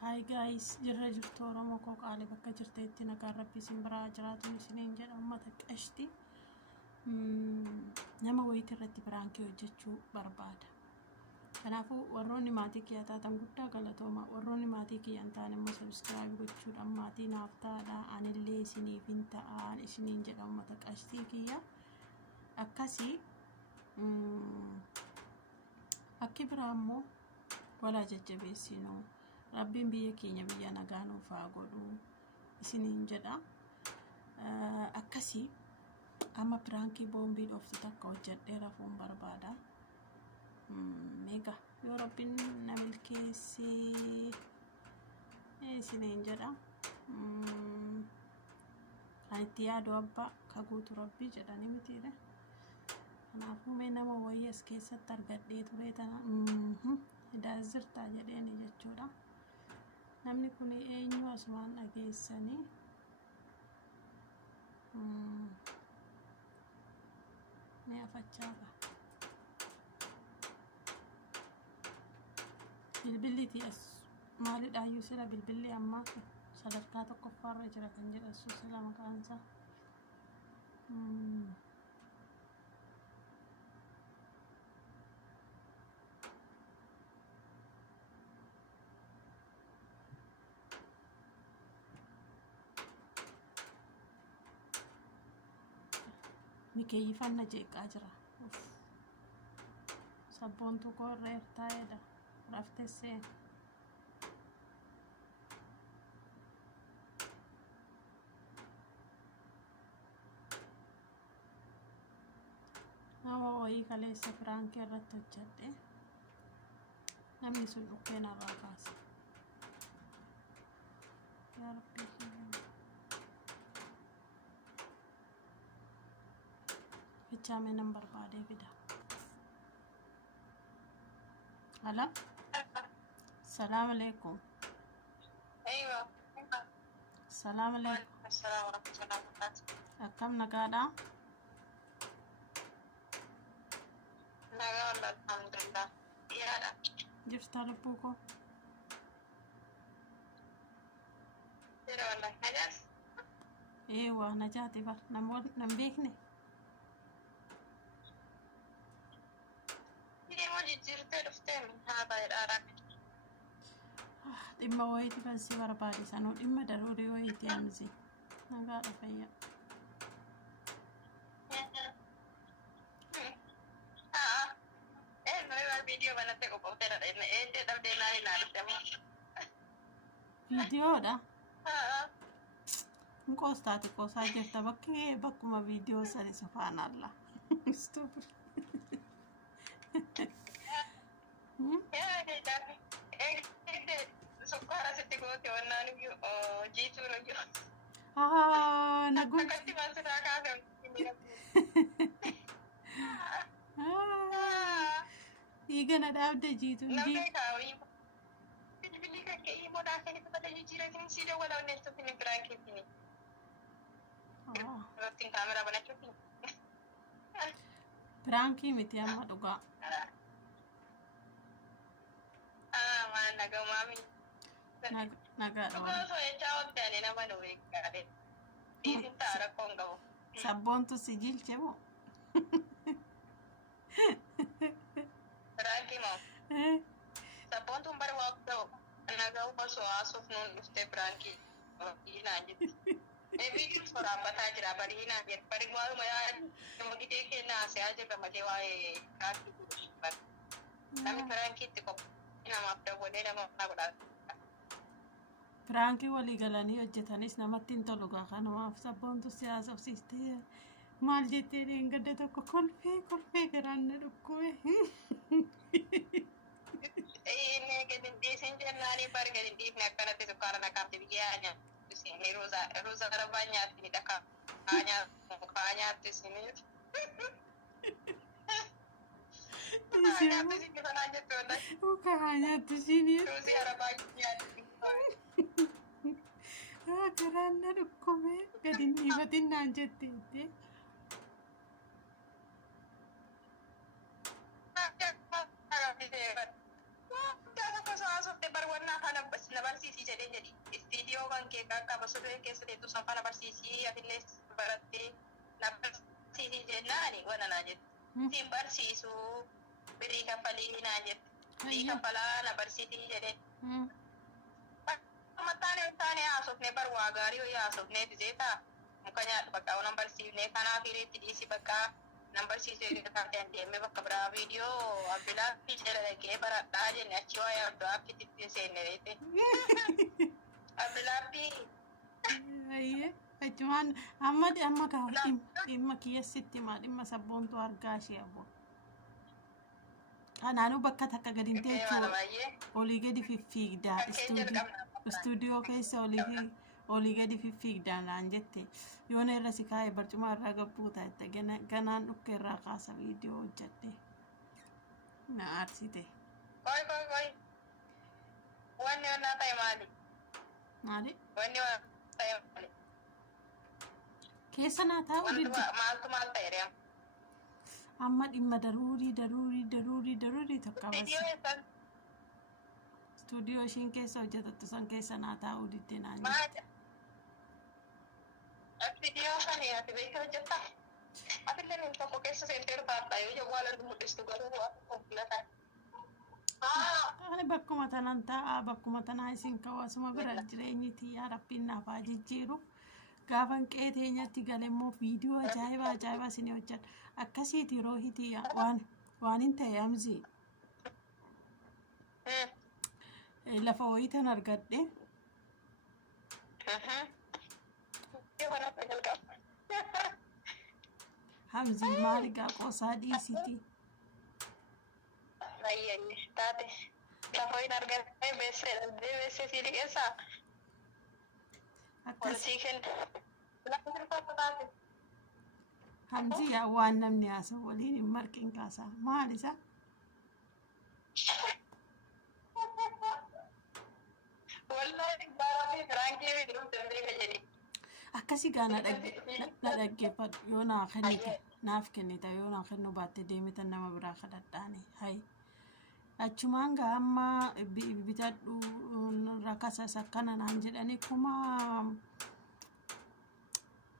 Hi guys, jirra jirtu Oromoo koo qaalee bakka jirteetti nagaan rabbii isin biraa jiraatu isiniin jedha uummata qashti. Nama wayii irratti biraankii hojjechuu barbaada. Kanaafuu warroonni maatii kiyyaa taatan guddaa galatooma. Warroonni maatii kiyyaa hin taane immoo subscribe gochuudhaan maatii naaf taadha. Anillee isiniif hin ta'an isiniin jedha uummata qashtii kiyya. Akkasii akki biraa immoo walaa jajjabeessinuu. Rabbiin biyya keenya biyya nagaa nuuf haa godhu isiniin jedha. Akkasii amma piraankii boombii dhooftu takka hojjedhee rafuun barbaada. Meeqa yoo rabbiin na milkeessee isiniin jedha. Kan itti yaadu abbaa kaguutu rabbii jedhanii mitiire. Kanaafuu mee nama wayii as keessatti argadhee ture tana daazirtaa jedheeni jechuudha. Namni kun eenyu asumaan dhageessanii ni afachaadha. Bilbilliitii as maalidhaayyuu sila bilbilli ammaa sadarkaa tokkoffaarra jira kan jedhasu sila maqaansaa. Mikeeyyifanna jeeqaa jira. Sabboontu korra ertaa'edha. Raftessee. Nama wayii kaleessa firaankii irratti hojjedhe. Namni sun dhukkee narraa kaase. Yaa Rabbii. Bichaame nan barbaadee fida. Hala? Salaam alaikum. Aywa. Salaam alaikum. Assalamu warahmatullahi wabarakatuh. Akkam nagaadha? Nagaa wallah alhamdulillah. Yaadha. Jirta lubbuu koo? Jira wallah. Najaas? Eewwa najaati bar. Nam beekne? Jirtee dhuftee haadha jedhaadhaan. Dhimma wayiiti kan si barbaade sanuu dhimma daruurii wayiiti amsi. Nagaadha fayyaa. Viidiyoo banattee qophoofteedha. Eentee dhabdee naan ilaaltamu. Viidiyoodha? Hin qoostaati qoosaa jirta bakkuma viidiyoo sani sufaanalla. Sukkaara sitti goote wannaan jiituun jiru. Nagu. Akkatti waan sitaa kaafee. Dhiigana dhaabde jiituun Namni kaawii. Bilbilli kan ka'ee immoo dhaafee fudhata jijjiiranii si dawwala onneen tuffini biraan keessini. Irrattiin kaameraa banachuutiin. Piraankii miti amma dhugaa. Maal nagamaami. Nagaadha. Dhugaa osoo jechaa ooltanii nama nu beekaadhe. Dhiisin ta'a rakkoon qabu. Sabboontu si jilche moo? Piraankii moo? Sabboontuun bara waa ta'u. Naga'u osoo haasuuf nuun dhuftee piraankii. Naan jetti. Viidiyoon soraabbataa jira barii naan jedhu. Barii waa'uma yaa'u gidee kennaa haasa'aa jirra malee waa'ee piraankii jiru. Namni piraankii itti qophii. Namaaf daawwalee nama godhaatu. Piraankii walii galanii hojjetanis namatti hin tolu gaa kanumaaf sabboontu siyaasa obsiistee maal jettee dheengadda tokko kolfee garaan na dhukkube. Inni gadi dhiisin jennaanii bari gadi dhiifne akkanatti sukkaara naqaafte biyya nyaattu ruuza garbaa nyaatti ni dhakaa kaa nyaattu isiniif. Nyaattu isiniif. Ruuzi arabaa nyaatti. Garaan na dhukkube gadi hin dhiifatin naan jette. haasofte barwannaa kana na barsiisii jedheen jedhi. Istiidiyoo kan kee akka basudee keessa teessu san kana barsiisii atillee barattee na barsiisii jennaani wana naa jettu. Siin barsiisu birii kaffalii naa jettu. Birii kaffalaa na barsiisii jedheen. Taane haasofne bar waa gaarii ho'i haasofne dizeetaa muka nyaadhu bakka nan barsiifne kanaaf hiriitti dhiisi bakka nan barsiisee kan deemee bakka biraa viidiyoo abbilaa fi jala dhaqee baradhaa jenne achi waa yaaddu appitti ittiin seenne reete. Abbilaa fi. Ayyee achumaan amma kaa dhimma kiyyasitti maa dhimma sabboontu argaa ishee aboo. Kanaanuu bakka takka gadi hin teessoo olii gadi fiffiigdaa istuudiyoo keessa olii gadi fiffiigdaa naan jette yoona irra si kaa'e barcuma irraa gabbuu taate ganaan dhukke irraa kaasa viidiyoo hojjadhe na aarsite. Koi. Wanni onnaa ta'e maali? Maali? Wanni ta'e maali? Keessa naa taa'u diddi. Maaltu maal ta'e reema? Amma dhimma daruurii tokko basi. Stuudiyoo ishiin keessa hojjetattu san keessa naa taa'uu diddee naan jette. Stuudiyoo kan ati beekte hojjetta? Atillee nuti tokko keessa seentee taa'aa yoo jedhu waan mul'istu garuu waan kompiilata. Ani bakkuma tanan taa'aa bakkuma tanaa isin kawaasuma bira jireenyi tiyyaa rabbiin naaf haa jijjiiru. Gaafan qe'ee teenyatti galemmoo viidiyoo ajaa'ibaa isin hojjedha. Akkasiiti yeroo hitii waan hin ta'e amzii. Lafa wayitan argadhe. Hamzii maali gaaqoosaa dhiisiti. Ayyanyi taate lafa wayin argadhe beessee sii liqeessaa. Walsii kenna. Lafa sirfaatu taate. Hamzii yaa waan namni haasa'u waliin hin marqin kaasaa maal isa? Akkasii gaa na dhaggeeffadhu yoo naa kennite naaf kennita yoo naa kennu baatte deemitan nama biraa kadhadhaani hayi. Achumaan gaa amma bitadhu rakasas akkana naan jedhani kuma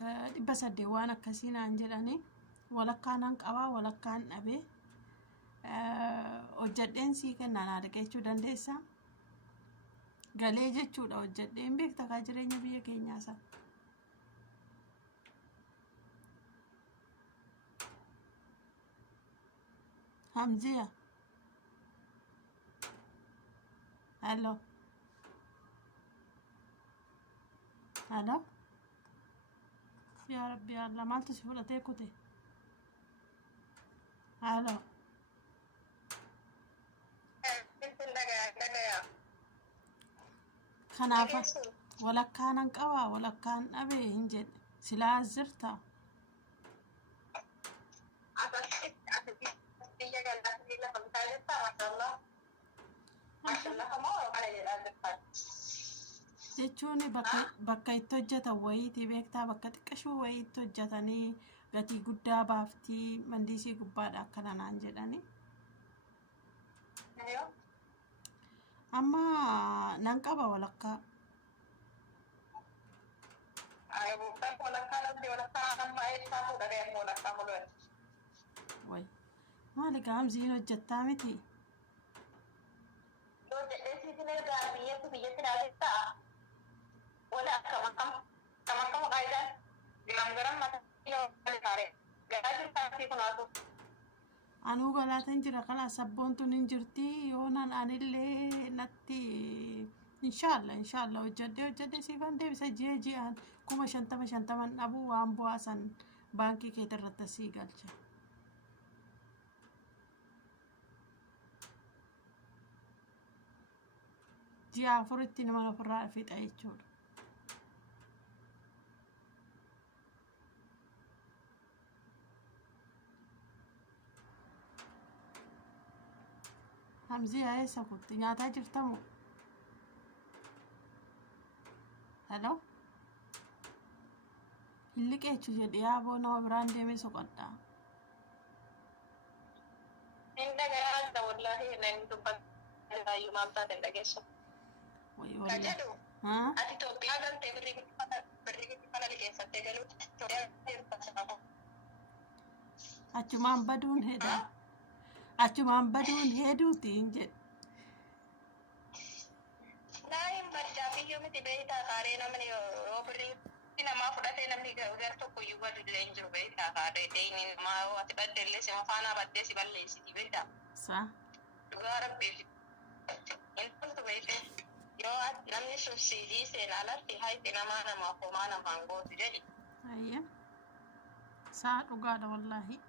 800 waan akkasii naan jedhani walakkaan qabaa walakkaan dhabee hojjedheen sii kennaa naa dhaqeechuu dandeessaa? Galee jechuudha hojjedheen beekta kaa jireenya biyya keenyaa sana. Hamziya. Hello. Ya Rabbi Allah maaltu si fudhatee kute? Hello. Kanaaf walakkaan qabaa walakkaan dhabee hin jedhe silaa jirta. Jechuun bakka itti hojjetan wayiitii beektaa bakka xiqqashuu wayiitti hojjetanii gatii guddaa baaftii mandiisii gubbaadha akkana naan jedhani. Amma nan qaba walakkaa. Way maali gaamziin hojjettaa miti? Anuu galaatan jira kana sabboontuun hin jirti yoonaan anillee natti inshallah hojjedhee siifan deebisa ji'aan 50 dhabuu waan bu'aasan baankii keetii irratti sii galcha. Ji'a 4tti nama ofirraa fixa jechuudha. Hamzii eessa kutti nyaataa jirtamu? Hello? Hin liqeechu jedhe yaaboo nama biraan deemee soqodhaa. Hin dhagayaa wallahi nan dubbata Ayu mamta dan dagesso. Way wallah. Kajadu. Ha? Ati Itoophiyaa galtee birrii kana liqeeffattee galuutti Itoophiyaa galtee Achumaan baduun hedha. Achumaan baduun heduutiin jedhe. Naayin baddaa biyyoo miti beektaa kaaree namni yoo birrii namaa fudhatee namni gar tokko iyyuu badillee hin jiru beektaa kaaree deeyni namaa yoo ati baddellee si mafaanaa baddee si balleessiti beektaa. Saa. Dhugaa rabbiif hin toltu beekee yoo namni sun siidii seenaa alatti hayti namaa namaaf homaa namaan gootu jedhi. Ayya. Saa dhugaadha wallaahi.